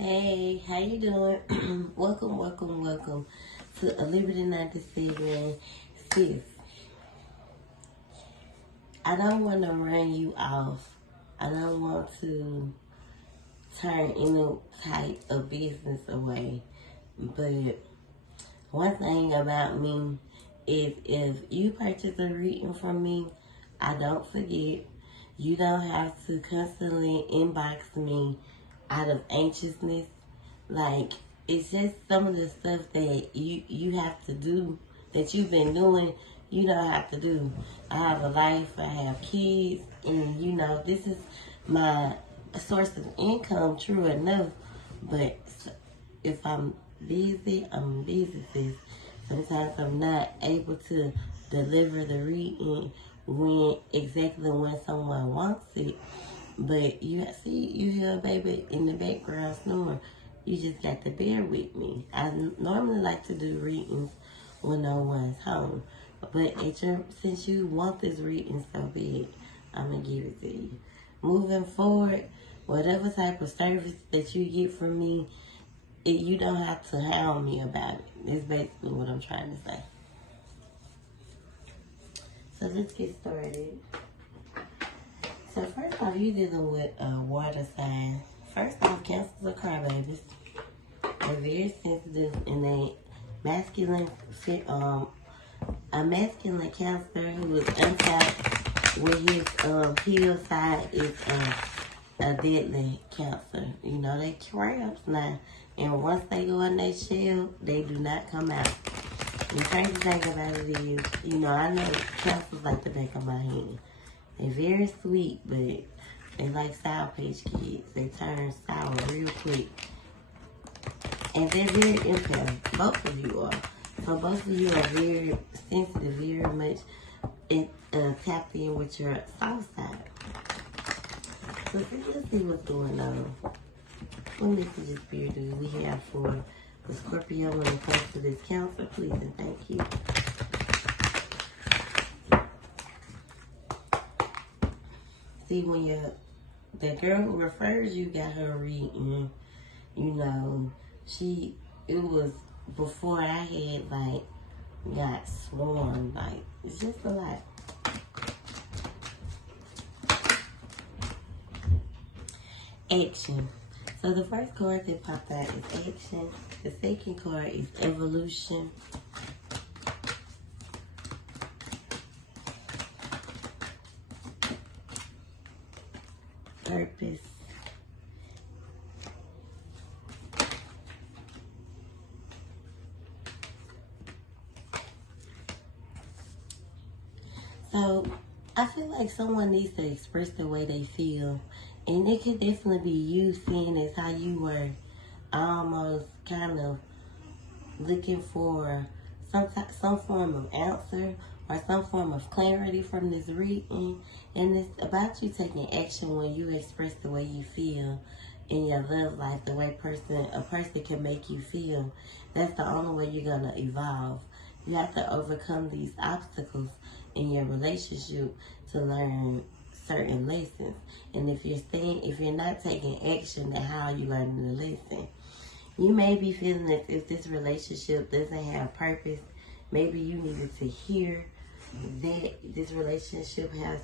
Hey, how you doing? welcome to a Liberty Not Decision. Sis, I don't want to run you off. I don't want to turn any type of business away. But one thing about me is if you purchase a reading from me, I don't forget. You don't have to constantly inbox me out of anxiousness. Like, it's just some of the stuff that you have to do that you've been doing, you don't have to do. I have a life, I have kids, and this is my source of income, true enough. But if I'm busy, I'm busy, sis. Sometimes I'm not able to deliver the reading when someone wants it. But you hear a baby in the background snoring. You just got to bear with me. I normally like to do readings when no one's home. But since you want this reading so bad, I'm going to give it to you. Moving forward, whatever type of service that you get from me, you don't have to hound me about it. That's basically what I'm trying to say. So let's get started. So first off, you're dealing with a water sign. First off, Cancers are crybabies. They're very sensitive, and a masculine Cancer who is untapped with his heel side is a deadly Cancer. They crabs now, and once they go in their shell, they do not come out. The crazy thing about it is, I know Cancers like the back of my hand. They're very sweet, but they like Sour Patch Kids. They turn sour real quick. And they're very empathetic. Both of you are. So both of you are very sensitive, very much tapped in with your soft side. So let's see what's going on. What messages, Spirit, do we have for the Scorpio when it comes to this Cancer? Please and thank you. See, when the girl who refers you got her reading, it was before I had, got sworn. It's just a lot. Action. So the first card that popped out is action. The second card is evolution. Purpose. So I feel like someone needs to express the way they feel, and it could definitely be you seeing as how you were almost kind of looking for some form of answer or some form of clarity from this reading. And it's about you taking action when you express the way you feel in your love life, the way a person can make you feel. That's the only way you're going to evolve. You have to overcome these obstacles in your relationship to learn certain lessons. And if you're not taking action, then how are you learning the lesson? You may be feeling that if this relationship doesn't have purpose, maybe you needed to hear that this relationship has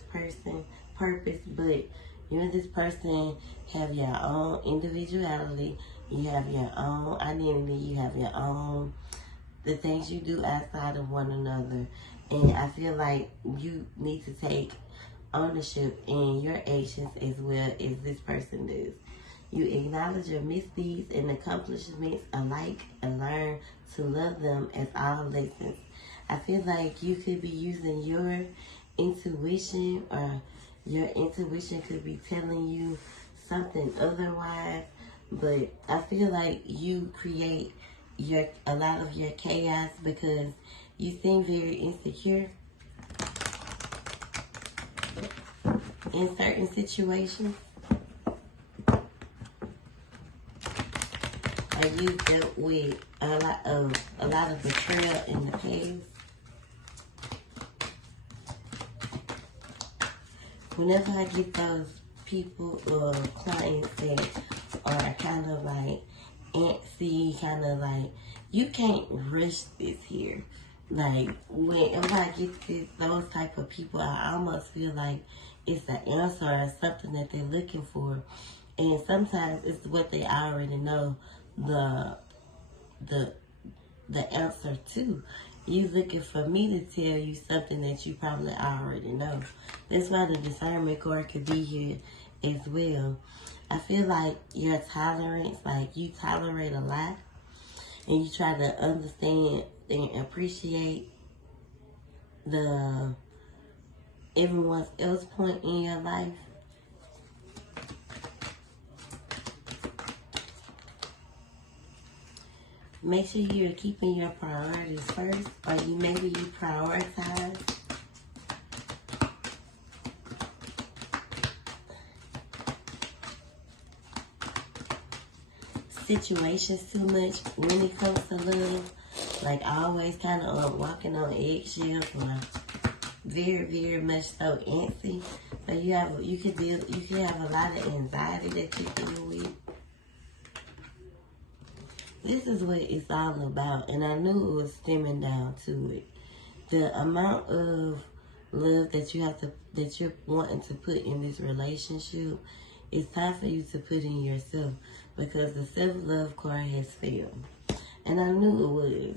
purpose, but you and this person have your own individuality, you have your own identity, you have your own, the things you do outside of one another. And I feel like you need to take ownership in your actions as well as this person does. You acknowledge your misdeeds and accomplishments alike and learn to love them as all lessons. I feel like you could be using your intuition, or your intuition could be telling you something otherwise, but I feel like you create a lot of your chaos because you seem very insecure in certain situations. Or you dealt with a lot of betrayal in the past. Whenever I get those people or clients that are kind of like antsy, kind of like, you can't rush this here. Like, whenever I get those type of people, I almost feel like it's an answer or something that they're looking for. And sometimes it's what they already know the answer to. You looking for me to tell you something that you probably already know. That's why the discernment card could be here as well. I feel like your tolerance, like you tolerate a lot, and you try to understand and appreciate everyone else's point in your life. Make sure you're keeping your priorities first, or maybe you prioritize situations too much when it comes to love. Like, always kind of walking on eggshells, or very, very much so antsy. So you can have a lot of anxiety that you're dealing with. This is what it's all about, and I knew it was stemming down to it. The amount of love that you're wanting to put in this relationship, it's time for you to put in yourself, because the self-love card has failed. And I knew it was.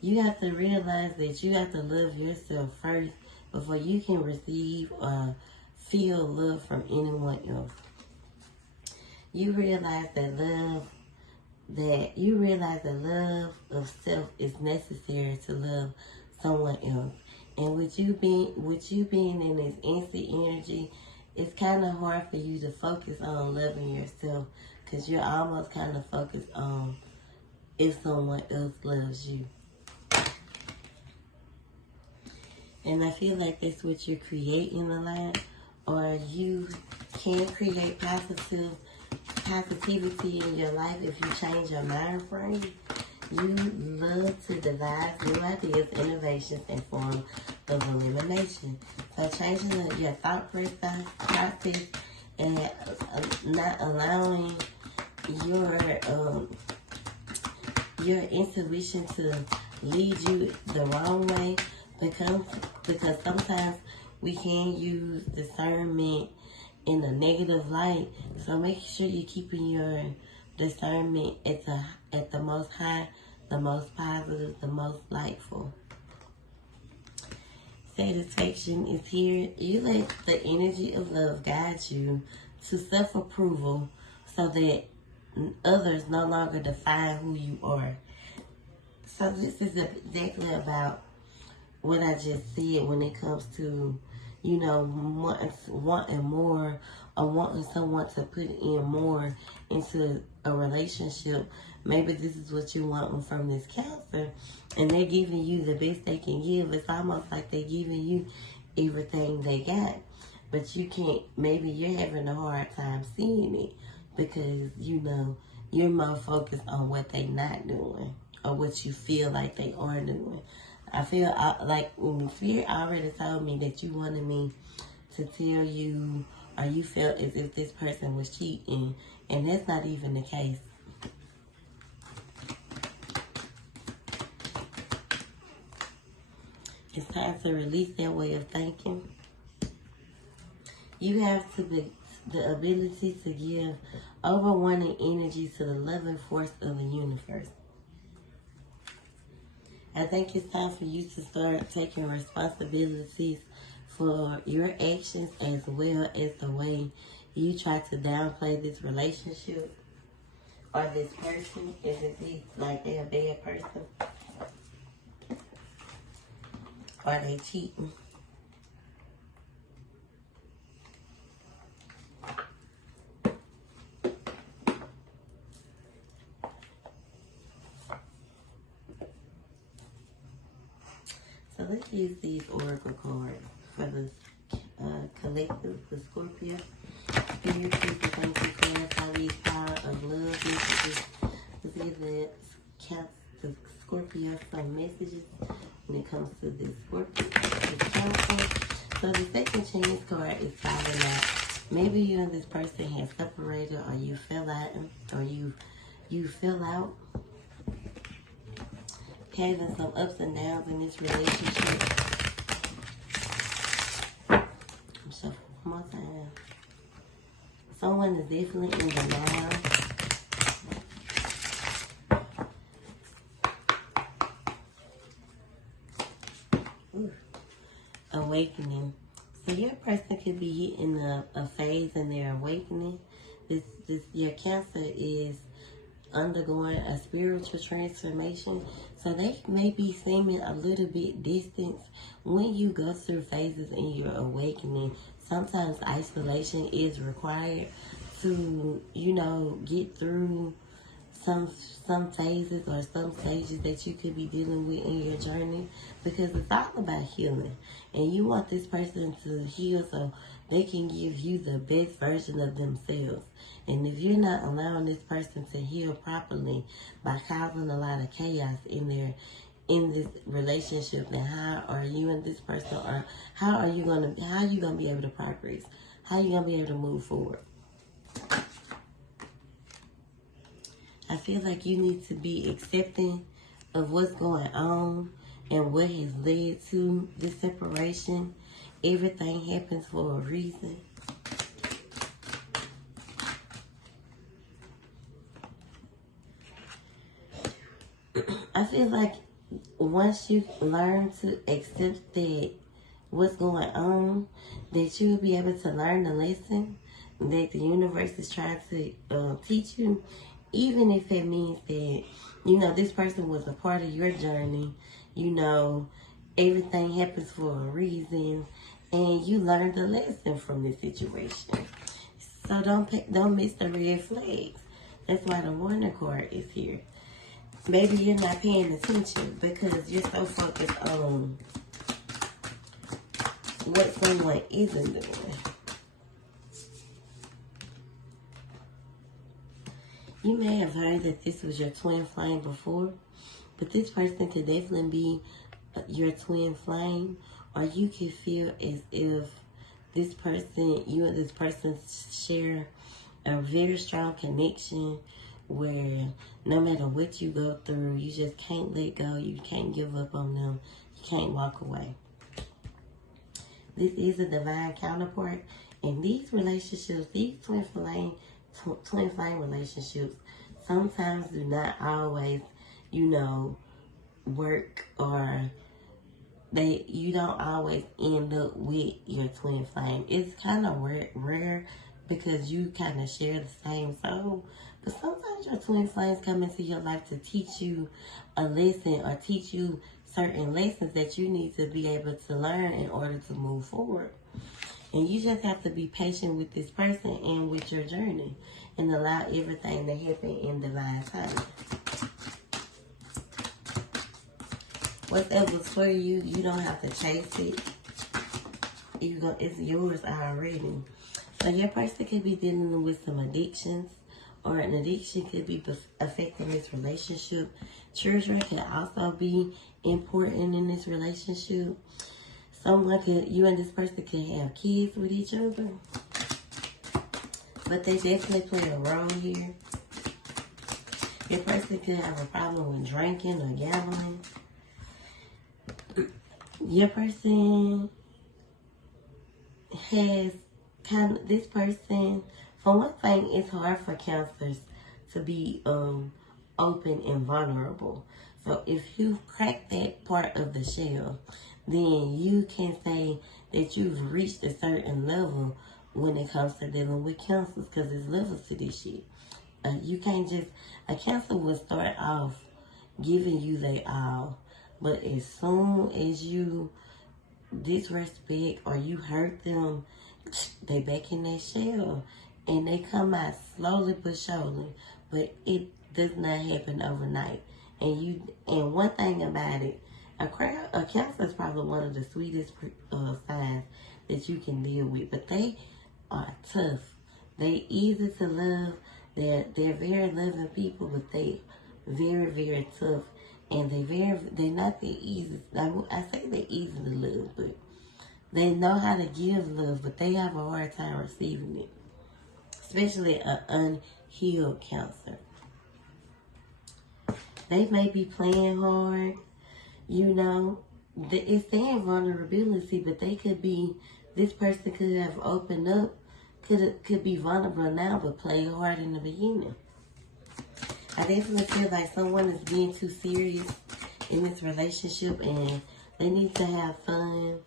You have to realize that you have to love yourself first before you can receive or feel love from anyone else. You realize that love of self is necessary to love someone else. And with you being in this instant energy, it's kind of hard for you to focus on loving yourself, because you're almost kind of focused on if someone else loves you. And I feel like that's what you're creating a lot, or you can create positivity in your life if you change your mind frame. You love to devise new ideas, innovations, and forms of elimination. So changing your thought process and not allowing your intuition to lead you the wrong way, because sometimes we can use discernment in a negative light. So make sure you're keeping your discernment at the most high, the most positive, the most lightful. Satisfaction is here. You let the energy of love guide you to self-approval, so that others no longer define who you are. So this is exactly about what I just said when it comes to, wanting more, or wanting someone to put in more into a relationship. Maybe this is what you want from this counselor, and they're giving you the best they can give. It's almost like they're giving you everything they got, but you can't. Maybe you're having a hard time seeing it, because you're more focused on what they're not doing, or what you feel like they are doing. I feel like when fear already told me that you wanted me to tell you, or you felt as if this person was cheating, and that's not even the case. It's time to release that way of thinking. You have the ability to give overwhelming energy to the loving force of the universe. I think it's time for you to start taking responsibilities for your actions, as well as the way you try to downplay this relationship or this person, as if they're a bad person, or they cheating. So let's use these oracle cards for the collective, the Scorpio. Spirit, please thank you, clarify these power of love messages. Let's give the Scorpio some messages when it comes to this Scorpio, this council. So the second chance card is 5 of Maybe you and this person have separated, or you fell out, or you fell out, having some ups and downs in this relationship. So one more time. Someone is definitely in denial. Awakening. So your person could be hitting a phase in their awakening. Your Cancer is undergoing a spiritual transformation. So they may be seeming a little bit distant when you go through phases in your awakening. Sometimes isolation is required to, get through some phases or some stages that you could be dealing with in your journey, because it's all about healing, and you want this person to heal so they can give you the best version of themselves. And if you're not allowing this person to heal properly by causing a lot of chaos in this relationship, then how are you and this person, or how are you gonna be able to progress? How are you gonna be able to move forward? I feel like you need to be accepting of what's going on and what has led to this separation. Everything happens for a reason. I feel like once you learn to accept that what's going on, that you'll be able to learn the lesson that the universe is trying to teach you, even if it means that, this person was a part of your journey. Everything happens for a reason, and you learned the lesson from this situation. So don't miss the red flags. That's why the warning card is here. Maybe you're not paying attention because you're so focused on what someone isn't doing. You may have heard that this was your twin flame before, but this person could definitely be your twin flame, or you could feel as if you and this person share a very strong connection where no matter what you go through, you just can't let go, you can't give up on them, you can't walk away. This is a divine counterpart, and these relationships, these twin flame relationships, sometimes do not always, work, or you don't always end up with your twin flame. It's kind of rare because you kind of share the same soul, but sometimes your twin flames come into your life to teach you a lesson or teach you certain lessons that you need to be able to learn in order to move forward. And you just have to be patient with this person and with your journey, and allow everything to happen in divine time. Whatever's for you, you don't have to chase it. It's yours already. So your person could be dealing with some addictions, or an addiction could be affecting this relationship. Children can also be important in this relationship. You and this person could have kids with each other, but they definitely play a role here. Your person could have a problem with drinking or gambling. Your person has this person, for one thing, it's hard for Cancers to be open and vulnerable. So if you crack that part of the shell, then you can say that you've reached a certain level when it comes to dealing with Cancers, because there's levels to this shit. You can't just, a Cancer will start off giving you their all, but as soon as you disrespect or you hurt them, they back in their shell, and they come out slowly but surely. But it does not happen overnight. And one thing about it, a Cancer is probably one of the sweetest signs that you can deal with, but they are tough. They easy to love. They're very loving people, but they very, very tough, and they're not the easiest. I say they're easy to love, but They know how to give love, but they have a hard time receiving it. Especially an unhealed cancer. They may be playing hard, you know. It's saying vulnerability, but they could be, this person could have opened up, could be vulnerable now, but play hard in the beginning. I definitely feel like someone is being too serious in this relationship, and they need to have fun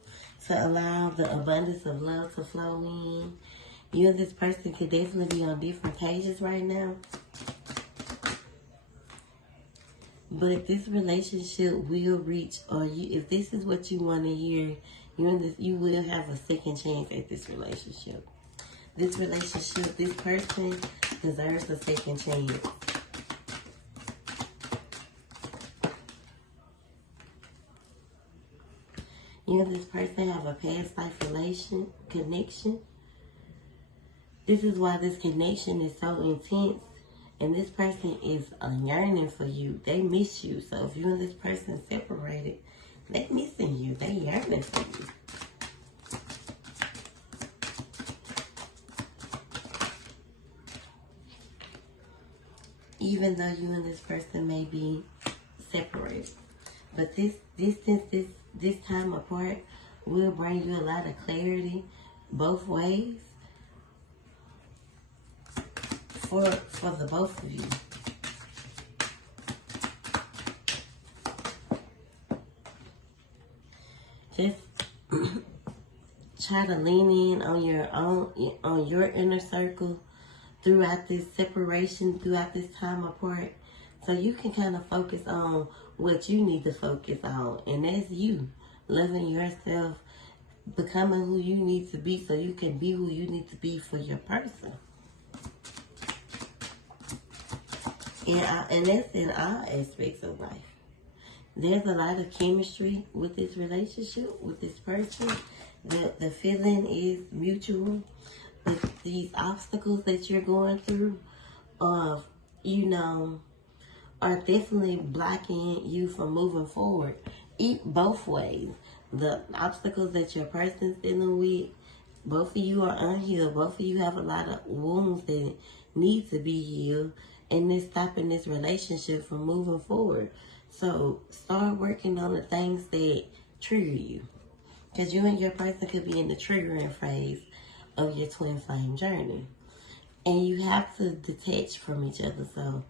to allow the abundance of love to flow in. You and this person could definitely be on different pages right now. But this relationship will reach, or if this is what you want to hear, you will have a second chance at this relationship. This relationship, this person deserves a second chance. You and this person have a past life connection. This is why this connection is so intense. And this person is yearning for you. They miss you. So if you and this person separated, they missing you. They yearning for you. Even though you and this person may be separated. But this distance, this time apart will bring you a lot of clarity both ways for the both of you. Just try to lean in on your inner circle throughout this separation, throughout this time apart, so you can kind of focus on what you need to focus on, and that's you loving yourself, becoming who you need to be, so you can be who you need to be for your person. And that's in all aspects of life. There's a lot of chemistry with this relationship, with this person. The feeling is mutual. But these obstacles that you're going through, you know, are definitely blocking you from moving forward. Both ways. The obstacles that your person's dealing with, both of you are unhealed. Both of you have a lot of wounds that need to be healed. And it's stopping this relationship from moving forward. So start working on the things that trigger you. Because you and your person could be in the triggering phase of your twin flame journey. And you have to detach from each other. So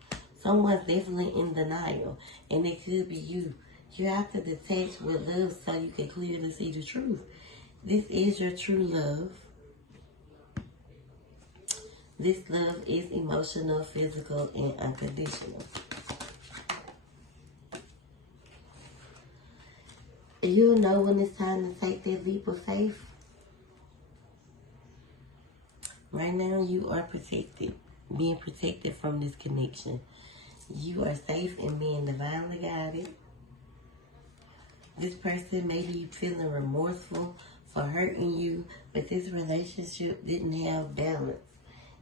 someone's definitely in denial. And it could be you. You have to detach with love so you can clearly see the truth. This is your true love. This love is emotional, physical, and unconditional. You'll know when it's time to take that leap of faith. Right now, you are protected, being protected from this connection. You are safe and being divinely guided. This person may be feeling remorseful for hurting you, but this relationship didn't have balance.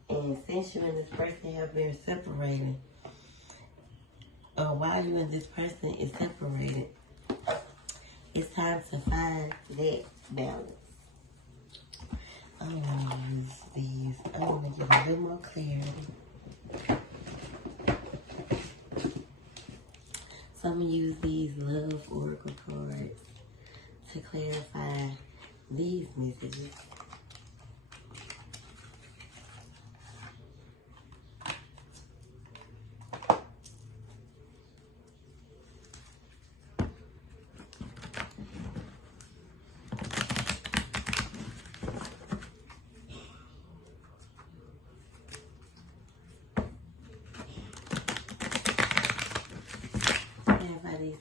And since you and this person have been separated, or while you and this person is separated, it's time to find that balance. I'm going to use these. I'm going to get a little more clarity. So I'm going to use these Love Oracle cards to clarify these messages.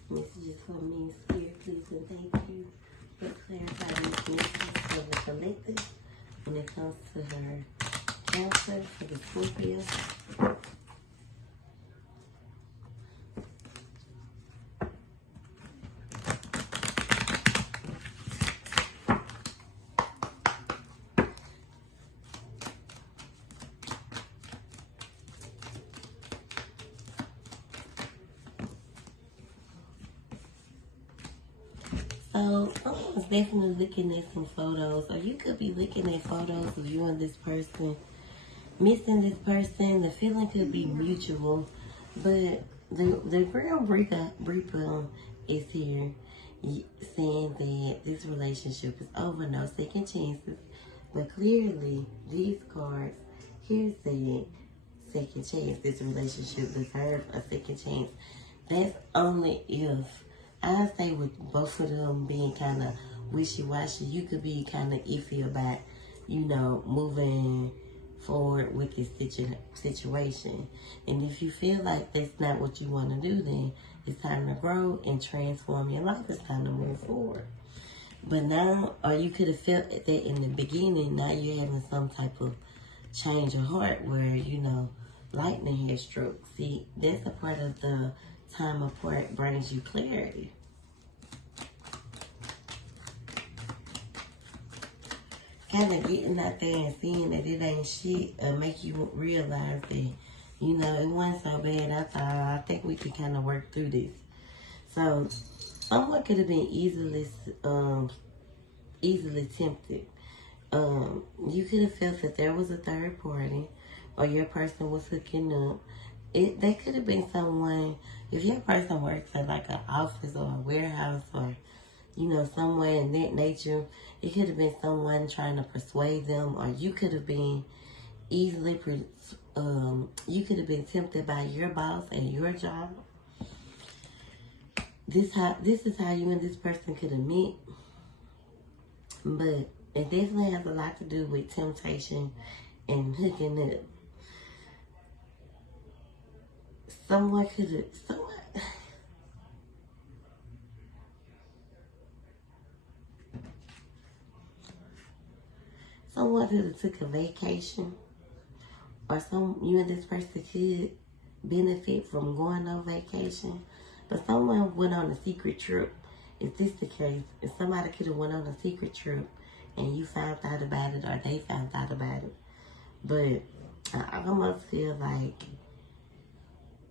Messages for me, Spirit, please and thank you for clarifying these messages for the collective when it comes to her Cancer, for the Scorpio. So someone's definitely looking at some photos, or you could be looking at photos of you and this person, missing this person. The feeling could be mutual, but the real reaper is here saying that this relationship is over, no second chances. But clearly, these cards here say second chance. This relationship deserves a second chance. That's only if, I say with both of them being kind of wishy-washy, you could be kind of iffy about, moving forward with this situation. And if you feel like that's not what you want to do, then it's time to grow and transform your life. It's time to move forward. But now, or you could have felt that in the beginning, now you're having some type of change of heart where, lightning has struck. See, that's a part of the time apart brings you clarity. Kind of getting out there and seeing that it ain't shit make you realize that, it wasn't so bad. I think we could kind of work through this. So, someone could have been easily tempted. You could have felt that there was a third party, or your person was hooking up. That could have been someone, if your person works at like an office or a warehouse or, somewhere in that nature, it could have been someone trying to persuade them, or you could have been you could have been tempted by your boss at your job. This is how you and this person could have met. But it definitely has a lot to do with temptation and hooking up. Someone could have took a vacation, or you and this person could benefit from going on vacation, but someone went on a secret trip. If this the case, if somebody could have went on a secret trip and you found out about it, or they found out about it, but I almost feel like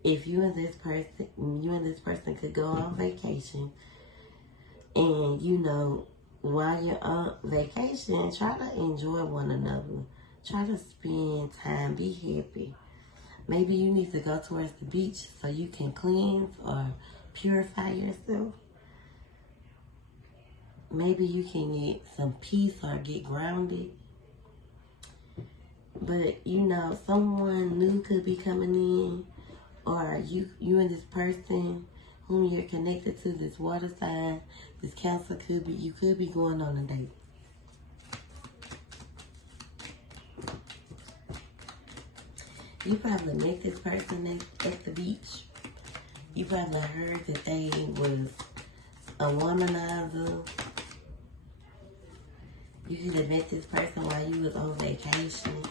if you and this person could go on vacation, and while you're on vacation, try to enjoy one another. Try to spend time, be happy. Maybe you need to go towards the beach so you can cleanse or purify yourself. Maybe you can get some peace or get grounded. But, someone new could be coming in, or you and this person whom you're connected to, this water sign, this Cancer, you could be going on a date. You probably met this person at the beach. You probably heard that they was a womanizer. You could have met this person while you was on vacation.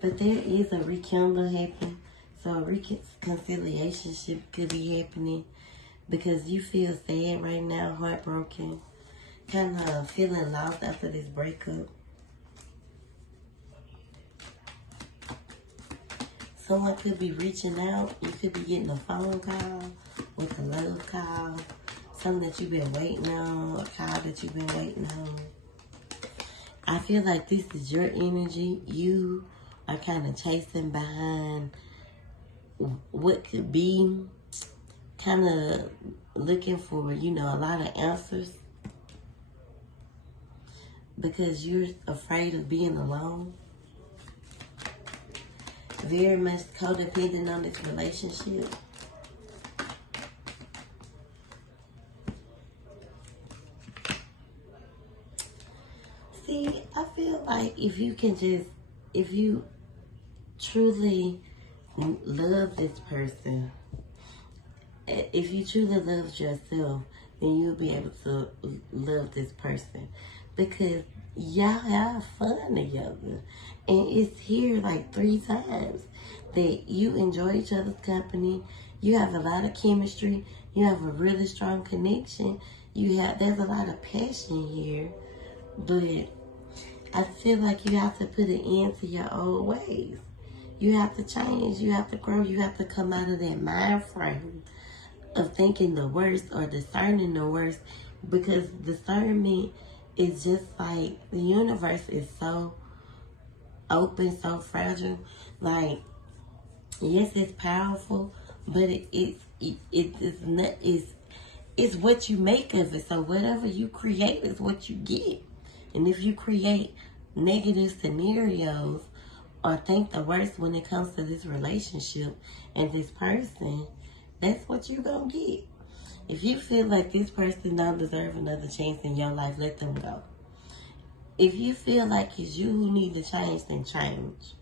But there is a rekindle happening. So a reconciliation could be happening because you feel sad right now, heartbroken, kind of feeling lost after this breakup. Someone could be reaching out. You could be getting a phone call with a love call, something that you've been waiting on, a call that you've been waiting on. I feel like this is your energy. You are kind of chasing behind what could be, kind of looking for, a lot of answers because you're afraid of being alone. Very much codependent on this relationship. See, I feel like if you truly love this person, if you truly love yourself, then you'll be able to love this person because y'all have fun together. And it's here like 3 times that you enjoy each other's company. You have a lot of chemistry. You have a really strong connection. There's a lot of passion here. But I feel like you have to put an end to your old ways. You have to change. You have to grow. You have to come out of that mind frame of thinking the worst or discerning the worst, because discernment is just like the universe is so open, so fragile. Like, yes, it's powerful, but it's not, it's what you make of it. So whatever you create is what you get. And if you create negative scenarios or think the worst when it comes to this relationship and this person, that's what you're gonna get. If you feel like this person don't deserve another chance in your life, let them go. If you feel like it's you who need to change, then change.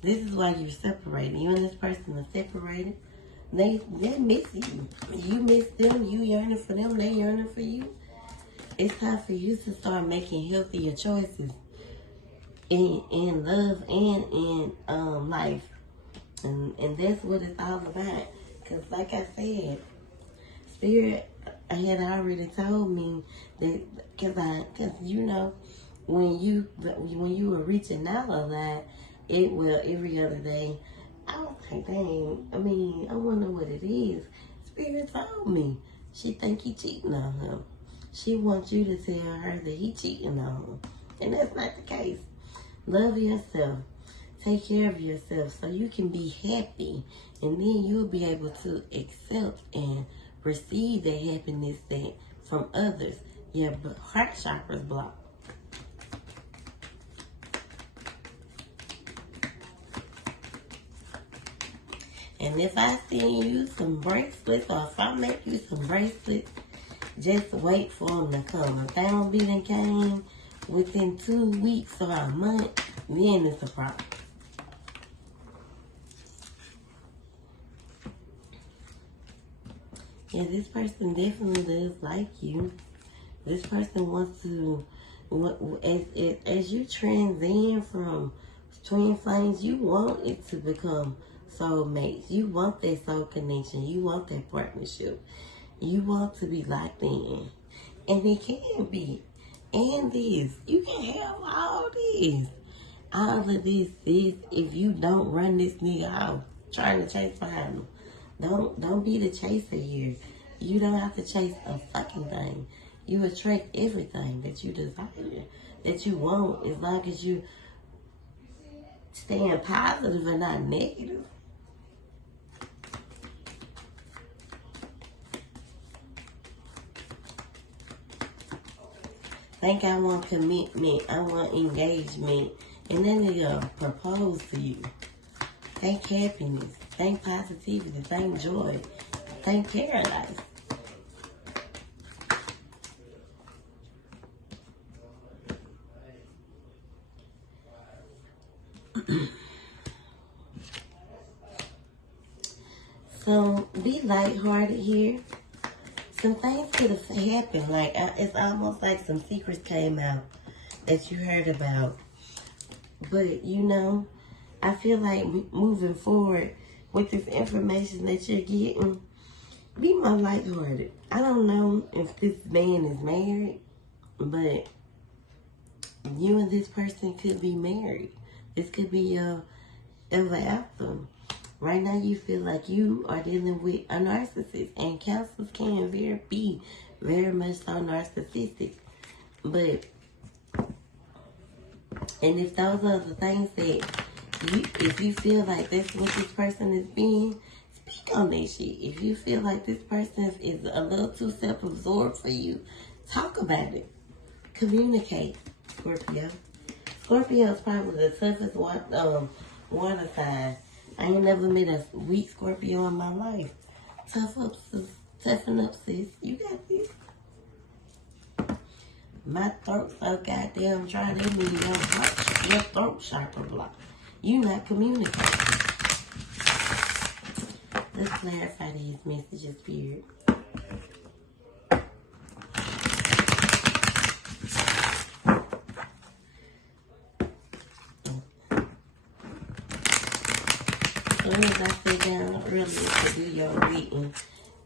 This is why you're separated. You and this person are separated. They miss you. You miss them. You yearning for them. They yearning for you. It's time for you to start making healthier choices in love and in life. And that's what it's all about. Because like I said, Spirit had already told me that, because you know, when you were reaching out a lot, it will every other day. I was like, dang, I wonder what it is. Spirit told me. She think he cheating on her. She wants you to tell her that he cheating on her. And that's not the case. Love yourself. Take care of yourself so you can be happy. And then you'll be able to accept and receive the happiness that from others. Your heart chakras blocked. And if I send you some bracelets, or if I make you some bracelets, just wait for them to come. If they don't be done came within 2 weeks or a month, then it's a problem. Yeah, this person definitely does like you. This person wants to, as you transcend from twin flames, you want it to become soulmates. You want that soul connection. You want that partnership. You want to be locked in. And it can be. And this. You can have all this. All of this is if you don't run this nigga off trying to chase behind him. Don't be the chaser here. You don't have to chase a fucking thing. You attract everything that you desire, that you want, as long as you staying positive and not negative. Think I want commitment, I want engagement, and then they'll propose to you. Think happiness, think positivity, think joy, think paradise. So be lighthearted here. Some things could have happened. Like, it's almost like some secrets came out that you heard about. But, you know, I feel like moving forward with this information that you're getting, be more lighthearted. I don't know if this man is married, but you and this person could be married. This could be your ever after. Right now, you feel like you are dealing with a narcissist, and counselors can be very much so narcissistic. But, and if those are the things that if you feel like that's what this person is being, speak on that shit. If you feel like this person is a little too self-absorbed for you, talk about it. Communicate, Scorpio. Scorpio is probably the toughest water sign. I ain't never met a weak Scorpio in my life. Toughen up, sis. You got this. My throat so goddamn dry, that means your throat chakra blocked. You not communicating. Let's clarify these messages, period. As soon as I sat down earlier to do your reading,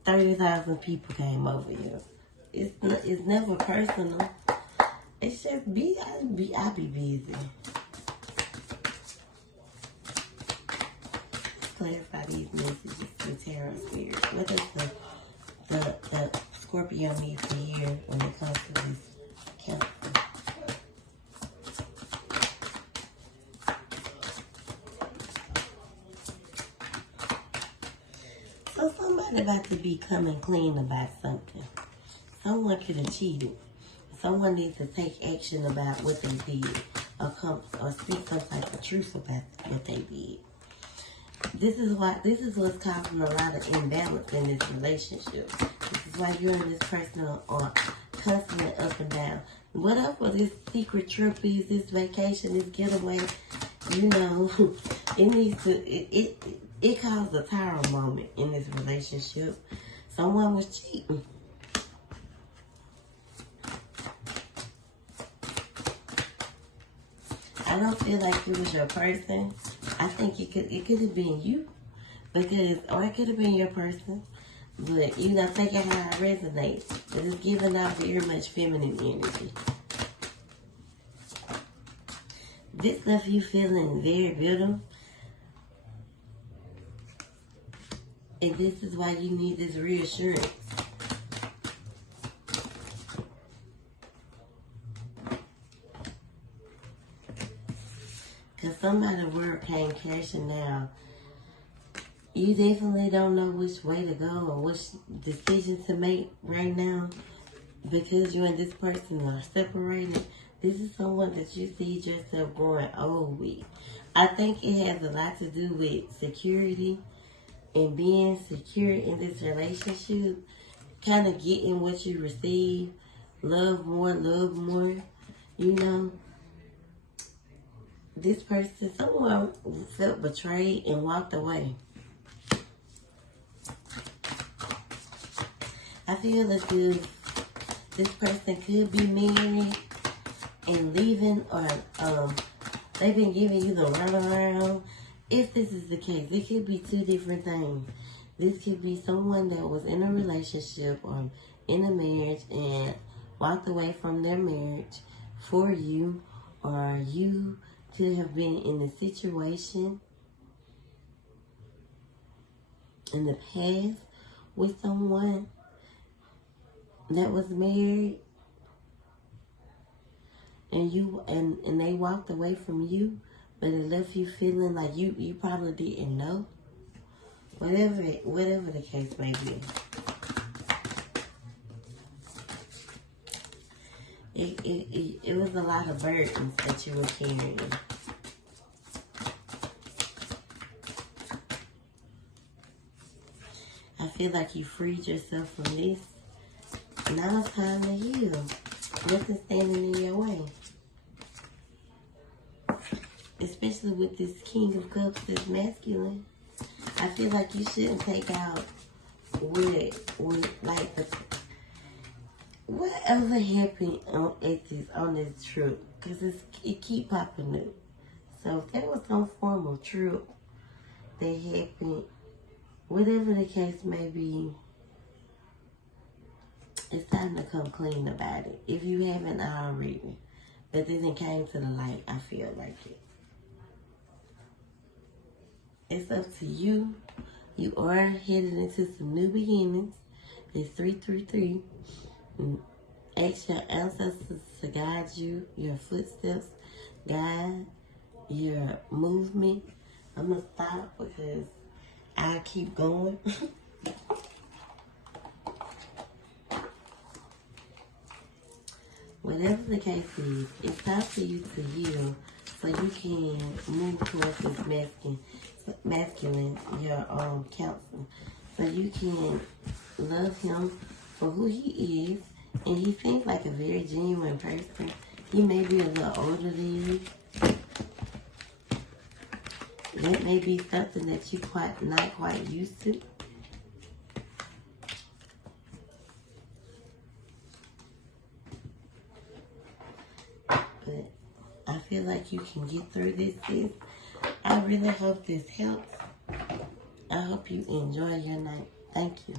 30,000 people came over here. It's never personal. It's just I be busy. Let's clarify these messages to Tarot Spirit. What is the Scorpio needs to hear when it comes to this Cancer. So somebody about to be coming clean about something. Someone could have cheated. Someone needs to take action about what they did, or speak some type of truth about what they did. This is what's causing a lot of imbalance in this relationship. This is why you and this person are constantly up and down. Whatever this secret trip is, this vacation, this getaway, you know, it needs to, it caused a tower moment in this relationship. Someone was cheating. I don't feel like it was your person. I think it could have been you, or it could have been your person. But you know, take it how it resonates. But it's giving out very much feminine energy. This left you feeling very bitter. And this is why you need this reassurance. Because somebody's word came crashing down. You definitely don't know which way to go or which decision to make right now. Because you and this person are separated. This is someone that you see yourself growing old with. I think it has a lot to do with security and being secure in this relationship. Kind of getting what you receive. Love more, you know. This person, someone felt betrayed and walked away. I feel as if this person could be married and leaving, or they've been giving you the runaround. If this is the case, it could be two different things. This could be someone that was in a relationship or in a marriage and walked away from their marriage for you, or you could have been in a situation in the past with someone that was married, and they walked away from you, but it left you feeling like you probably didn't know. Whatever the case may be. It was a lot of burdens that you were carrying. I feel like you freed yourself from this. Now it's time to heal. Nothing's standing in your way. Especially with this King of Cups that's masculine. I feel like you shouldn't take out whatever happened on this trip, because it keep popping up. So if there was some form of trip that happened, whatever the case may be, it's time to come clean about it. If you haven't already, but then it came to the light, I feel like it. It's up to you. You are headed into some new beginnings. It's 333. Ask your ancestors to guide you, your footsteps, guide your movement. I'm going to stop because I keep going. Whatever the case is, it's time for you to heal so you can move towards this masculine, your counsel. So you can love him for who he is. And he seems like a very genuine person. He may be a little older than you. That may be something that you not quite used to. But I feel like you can get through this, sis. I really hope this helps. I hope you enjoy your night. Thank you.